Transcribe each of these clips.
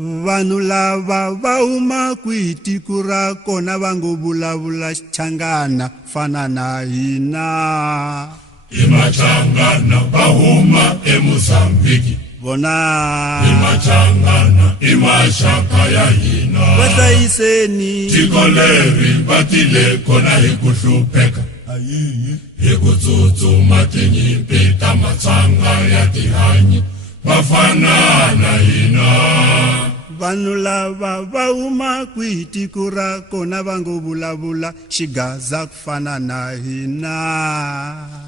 Vanhu lava va huma kwitiko ra kona va ngo vulavula Xichangana fana na hina. Imachangana va huma eMozambiki. Vona Imachangana imashaka ya hina. Vatlayiseni tiko leri va tile kona hi ku hlupheka. Hi ku tsutsuma tinyimpi ta matsanga ya tihanyi vafana na hina. vanhu lava va huma kwitiko ra kona va ngo vulavula Xigaza ku fana na hina.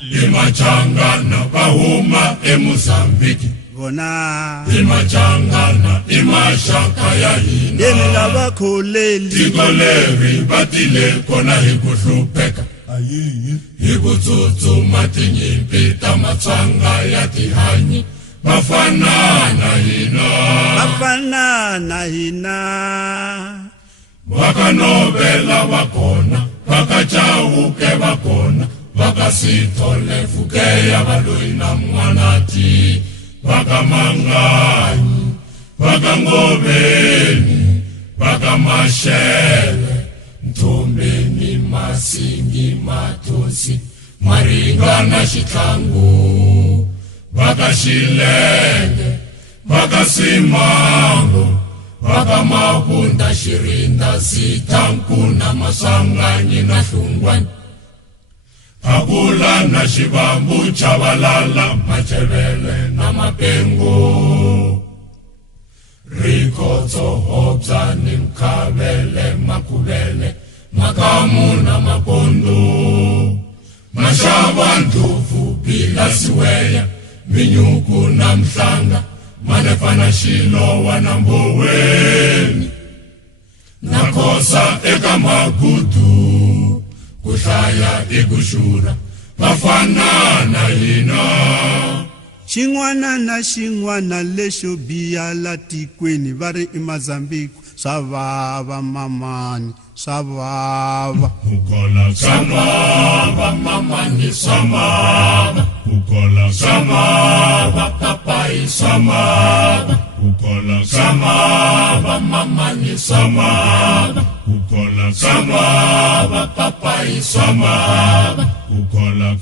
Imachangana va huma eMozambiki. Vona Imachangana imashaka ya hina. yemi nga va kholeli tiko leri va tile kona hi ku hlupheka. Hi ku tsutsuma tinyimpi ta matsanga ya tihanyi vafana na hina. vafana na hina. Vakanovela va kona, vakachauke va kona, vakasithole Fukeya Valoyi na Mwanati, vakamanganyi, vakangoveni, vakamashele, Mthombeni, Masingi, Matosi, Maringa na Xihlangu, vakashilenge, vakasimango, vakamabunda, Xirinda, Sithanku na Masanganyi na Hlungwane, Phakula na Xivambu, Chavalala, Machevele na Mapengo, Rikhotso, Hobzani, Mkhavele, Makuvele, Makamu na Mapondo, Mashava, Ndlovu, Bila, Siweya, Minyuku na Mhlanga, Manefana, Xilowa na Mboweni, Nakhosa eka Magudu, Kuhlaya i ku xurha, vafana na hina. xin'wana na xin'wana lexo biha la tikweni va ri eMozambiki swa vava mamani swa vava. Ukola samava mamani samava, ukola samava papai samava, ukola samava mamani samava, ukola samava papai samava, ukola